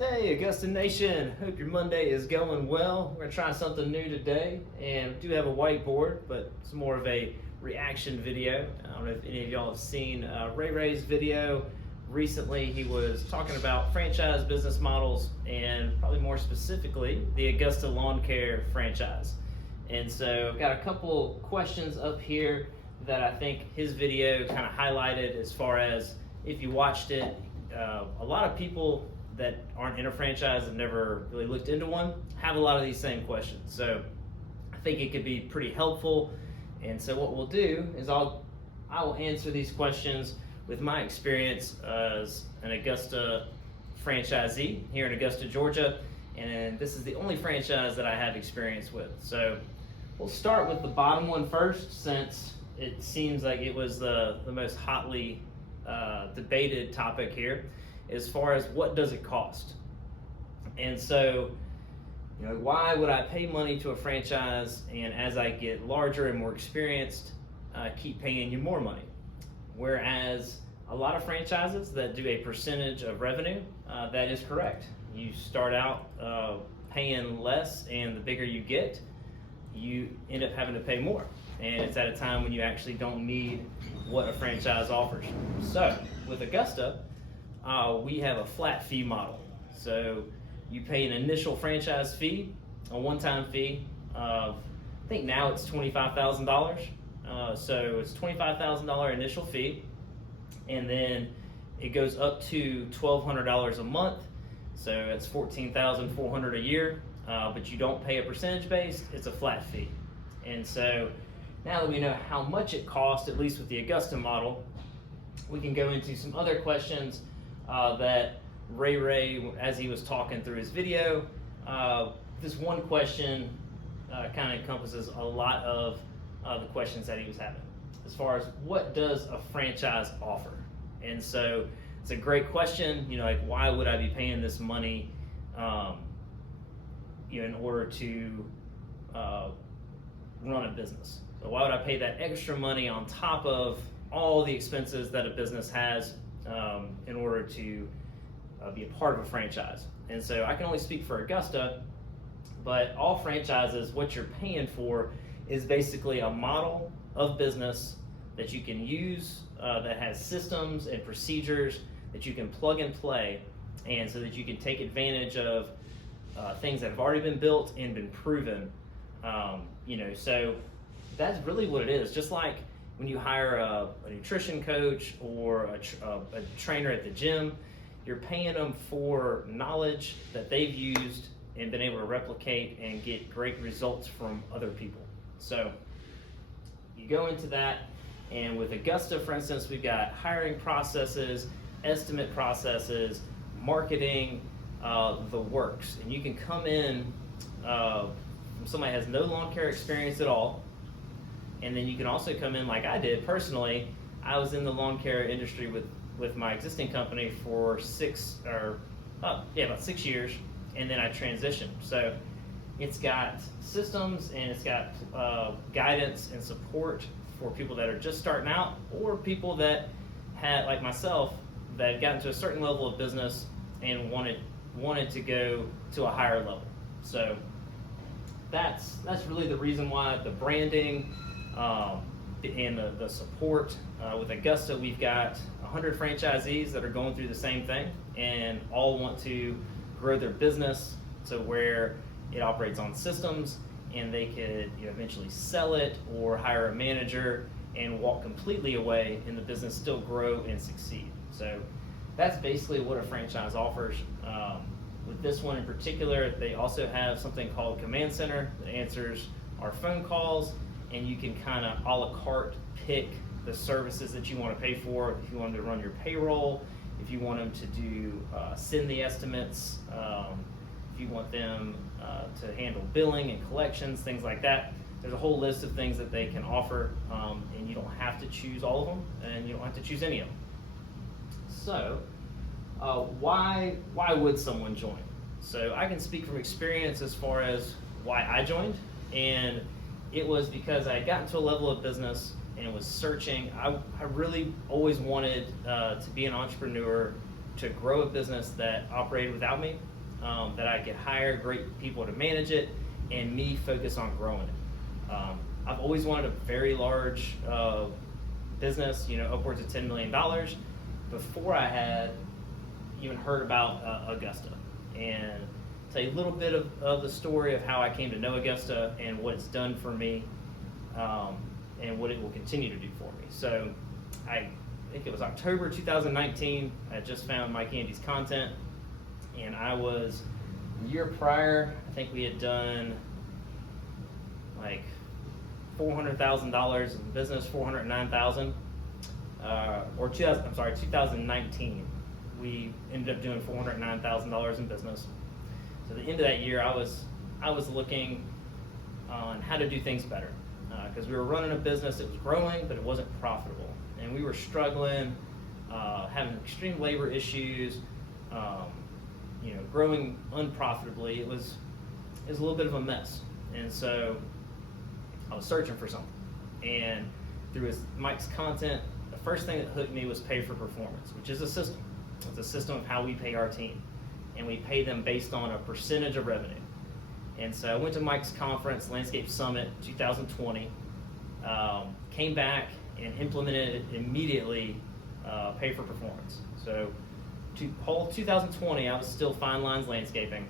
Hey, Augusta Nation. Hope your Monday is going well. We're going to try something new today, and we do have a whiteboard, but it's more of a reaction video. I don't know if any of y'all have seen Ray Ray's video recently. He was talking about franchise business models and probably more specifically the Augusta Lawn Care franchise. And so I've got a couple questions up here that I think his video kind of highlighted as far as if you watched it. A lot of people that aren't in a franchise and never really looked into one have a lot of these same questions. So I think it could be pretty helpful. And so what we'll do is I will answer these questions with my experience as an Augusta franchisee here in Augusta, Georgia. And this is the only franchise that I have experience with. So we'll start with the bottom one first, since it seems like it was the most hotly debated topic here, as far as what does it cost. And so, why would I pay money to a franchise, and as I get larger and more experienced, keep paying you more money? Whereas a lot of franchises that do a percentage of revenue, that is correct. You start out paying less, and the bigger you get, you end up having to pay more. And it's at a time when you actually don't need what a franchise offers. So with Augusta, we have a flat fee model. So you pay an initial franchise fee, a one-time fee of, I think now it's $25,000. So it's $25,000 initial fee, and then it goes up to $1,200 a month. So it's $14,400 a year, but you don't pay a percentage based, it's a flat fee. And so now that we know how much it costs, at least with the Augusta model, we can go into some other questions that Ray, as he was talking through his video, this one question kind of encompasses a lot of the questions that he was having, as far as what does a franchise offer. And so it's a great question, like, why would I be paying this money in order to run a business? So why would I pay that extra money on top of all the expenses that a business has in order to be a part of a franchise? And so I can only speak for Augusta, but all franchises, what you're paying for is basically a model of business that you can use that has systems and procedures that you can plug and play, and so that you can take advantage of things that have already been built and been proven. So that's really what it is. Just like when you hire a nutrition coach or a trainer at the gym, you're paying them for knowledge that they've used and been able to replicate and get great results from other people. So you go into that, and with Augusta, for instance, we've got hiring processes, estimate processes, marketing, the works. And you can come in from somebody who has no lawn care experience at all, and then you can also come in like I did personally. I was in the lawn care industry with my existing company for about 6 years, and then I transitioned. So it's got systems, and it's got guidance and support for people that are just starting out, or people that had, like myself, that had gotten to a certain level of business and wanted to go to a higher level. So that's really the reason why the branding and the support. With Augusta, we've got 100 franchisees that are going through the same thing, and all want to grow their business to where it operates on systems, and they could eventually sell it or hire a manager and walk completely away, and the business still grow and succeed. So that's basically what a franchise offers. With this one in particular, they also have something called Command Center that answers our phone calls, and you can kind of a la carte pick the services that you want to pay for. If you want them to run your payroll, if you want them to do send the estimates, if you want them to handle billing and collections, things like that. There's a whole list of things that they can offer, and you don't have to choose all of them, and you don't have to choose any of them. So why would someone join? So I can speak from experience as far as why I joined, and it was because I had gotten to a level of business and was searching. I really always wanted to be an entrepreneur to grow a business that operated without me, that I could hire great people to manage it, and me focus on growing it. I've always wanted a very large business, upwards of $10 million, before I had even heard about Augusta. And tell you a little bit of the story of how I came to know Augusta and what it's done for me, and what it will continue to do for me. So I think it was October 2019, I just found Mike Andy's content, and I was, the year prior, I think we had done like $400,000 in business, $409,000, or 2019, we ended up doing $409,000 in business. So at the end of that year, I was looking on how to do things better, because we were running a business that was growing, but it wasn't profitable, and we were struggling, having extreme labor issues, growing unprofitably. It was a little bit of a mess, and so I was searching for something, and through Mike's content, the first thing that hooked me was Pay for Performance, which is a system. It's a system of how we pay our team, and we pay them based on a percentage of revenue. And so I went to Mike's conference, Landscape Summit 2020, came back and implemented immediately Pay for Performance. So whole 2020, I was still Fine Lines Landscaping,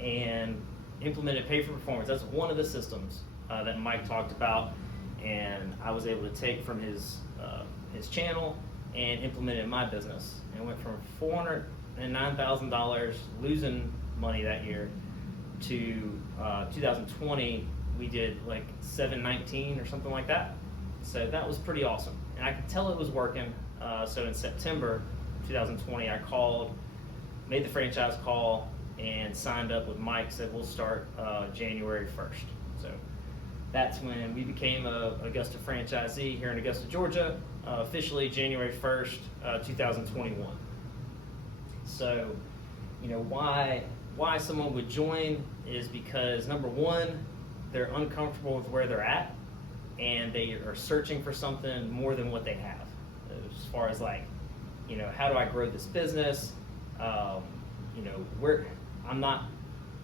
and implemented Pay for Performance. That's one of the systems that Mike talked about, and I was able to take from his channel and implement it in my business. And went from $409,000 losing money that year to 2020, we did like 719 or something like that. So that was pretty awesome, and I could tell it was working. So in September 2020, I called, made the franchise call, and signed up with Mike. Said we'll start January 1st. So that's when we became a Augusta franchisee here in Augusta, Georgia, officially January 1st, 2021. So, why someone would join is because, number one, they're uncomfortable with where they're at, and they are searching for something more than what they have. As far as how do I grow this business? Where I'm not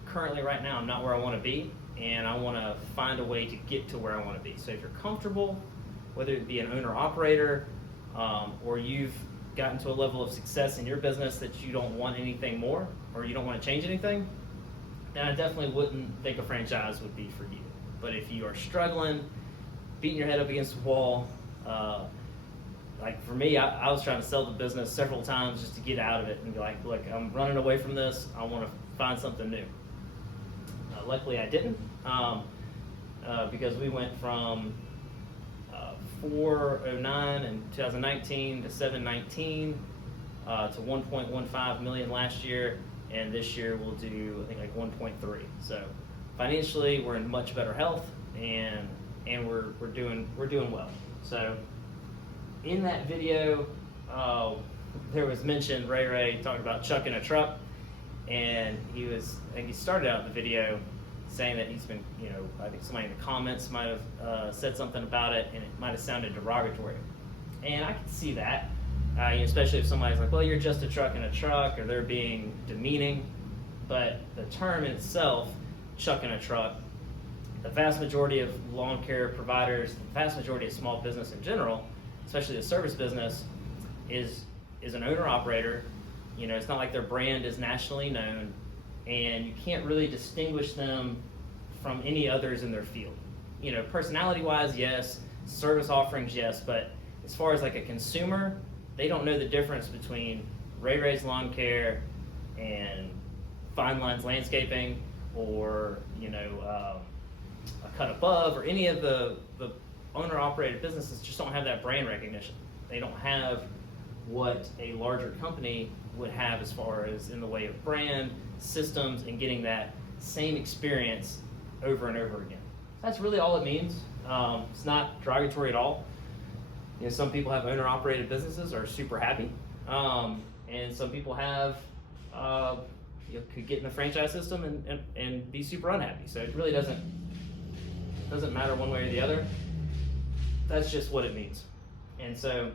currently right now, I'm not where I want to be, and I want to find a way to get to where I want to be. So if you're comfortable, whether it be an owner-operator, or you've gotten to a level of success in your business that you don't want anything more, or you don't want to change anything, then I definitely wouldn't think a franchise would be for you. But if you are struggling, beating your head up against the wall, like for me, I was trying to sell the business several times just to get out of it and be like, look, I'm running away from this, I want to find something new. Luckily I didn't, because we went from 409 in 2019 to 719 to 1.15 million last year, and this year we'll do I think like 1.3. So financially we're in much better health, and we're doing well. So in that video, there was mentioned Ray talking about chucking a truck, and he started out the video saying that he's been, I think somebody in the comments might have said something about it, and it might have sounded derogatory. And I can see that, especially if somebody's like, well, you're just a truck in a truck, or they're being demeaning. But the term in itself, chucking a truck, the vast majority of lawn care providers, the vast majority of small business in general, especially the service business, is an owner-operator. It's not like their brand is nationally known, and you can't really distinguish them from any others in their field. Personality-wise, yes. Service offerings, yes. But as far as like a consumer, they don't know the difference between Ray's Lawn Care and Fine Lines Landscaping, or a Cut Above, or any of the owner-operated businesses. Just don't have that brand recognition. They don't have what a larger company would have as far as in the way of brand, systems, and getting that same experience over and over again. That's really all it means. It's not derogatory at all. Some people have owner-operated businesses, are super happy, and some people have could get in the franchise system and be super unhappy. So it really doesn't matter one way or the other. That's just what it means. And so,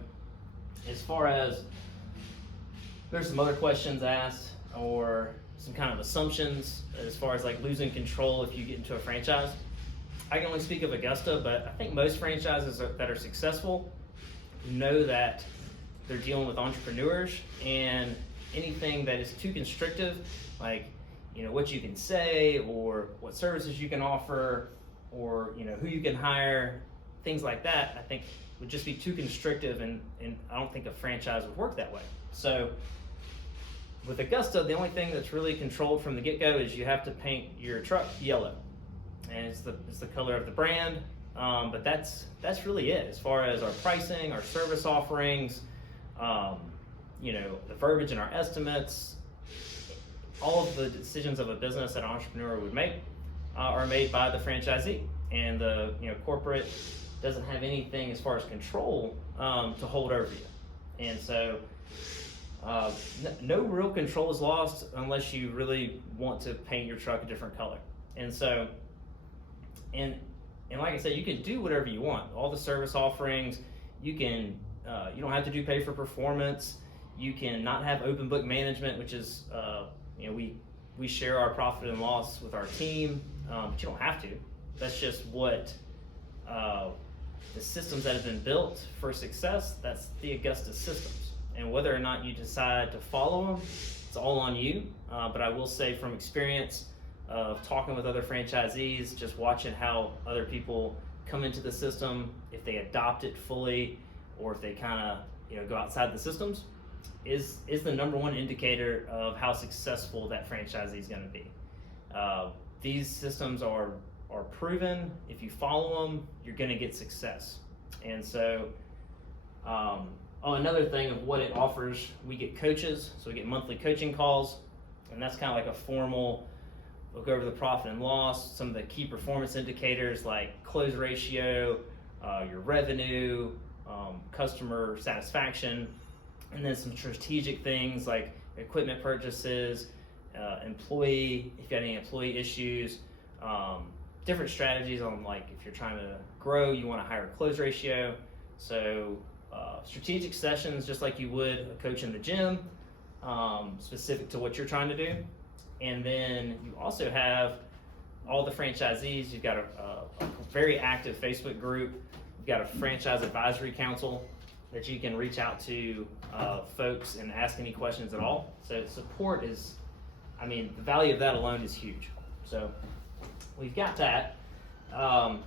as far as there's some other questions asked or some kind of assumptions as far as like losing control if you get into a franchise. I can only speak of Augusta, but I think most franchises that are successful know that they're dealing with entrepreneurs, and anything that is too constrictive, like what you can say or what services you can offer or who you can hire, things like that, I think would just be too constrictive, and I don't think a franchise would work that way. So with Augusta, the only thing that's really controlled from the get-go is you have to paint your truck yellow, and it's the color of the brand. But that's really it as far as our pricing, our service offerings, the verbiage in our estimates. All of the decisions of a business that an entrepreneur would make are made by the franchisee, and the corporate doesn't have anything as far as control to hold over you. And so no real control is lost unless you really want to paint your truck a different color. And so, and like I said, you can do whatever you want. All the service offerings, you can, you don't have to do pay for performance. You can not have open book management, which is, we share our profit and loss with our team, but you don't have to. That's just what the systems that have been built for success. That's the Augusta systems. And whether or not you decide to follow them, it's all on you. But I will say from experience of talking with other franchisees, just watching how other people come into the system, if they adopt it fully, or if they kind of go outside the systems, is the number one indicator of how successful that franchisee is going to be. These systems are proven. If you follow them, you're going to get success. And so, another thing of what it offers, we get coaches, so we get monthly coaching calls, and that's kind of like a formal look over the profit and loss, some of the key performance indicators like close ratio, your revenue, customer satisfaction, and then some strategic things like equipment purchases, employee, if you have any employee issues, different strategies on like if you're trying to grow, you want a higher close ratio. So strategic sessions, just like you would a coach in the gym, specific to what you're trying to do. And then you also have all the franchisees. You've got a very active Facebook group. You've got a franchise advisory council that you can reach out to folks and ask any questions at all. So support is, the value of that alone is huge. So we've got that. And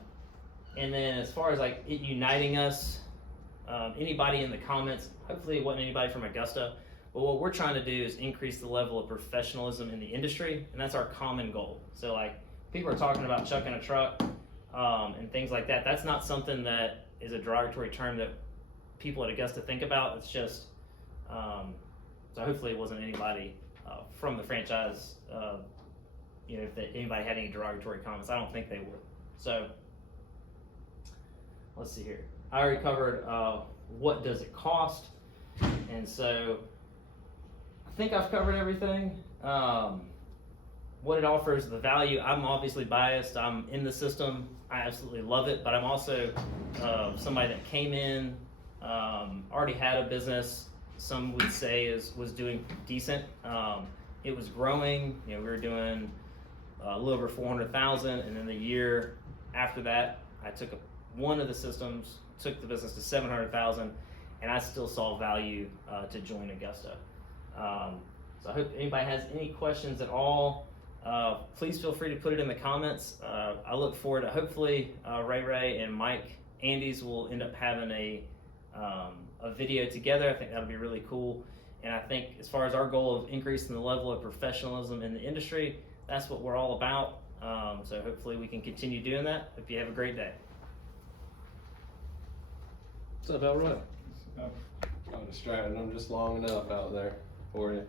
then as far as like it uniting us, anybody in the comments, hopefully it wasn't anybody from Augusta, but what we're trying to do is increase the level of professionalism in the industry, and that's our common goal. So like people are talking about chucking a truck and things like that. That's not something that is a derogatory term that people at Augusta think about. It's just, so hopefully it wasn't anybody from the franchise, if anybody had any derogatory comments. I don't think they would. So let's see here. I already covered what does it cost, and so I think I've covered everything. What it offers, the value. I'm obviously biased. I'm in the system. I absolutely love it, but I'm also somebody that came in, already had a business. Some would say was doing decent. It was growing. We were doing a little over 400,000, and then the year after that, I took one of the systems, took the business to 700,000, and I still saw value to join Augusta. So I hope anybody has any questions at all. Please feel free to put it in the comments. I look forward to hopefully Ray and Mike Andes will end up having a video together. I think that'll be really cool. And I think as far as our goal of increasing the level of professionalism in the industry, that's what we're all about. So hopefully we can continue doing that. Hope you have a great day. What's up, Elroy? I'm distracted. I'm just long enough out there for you.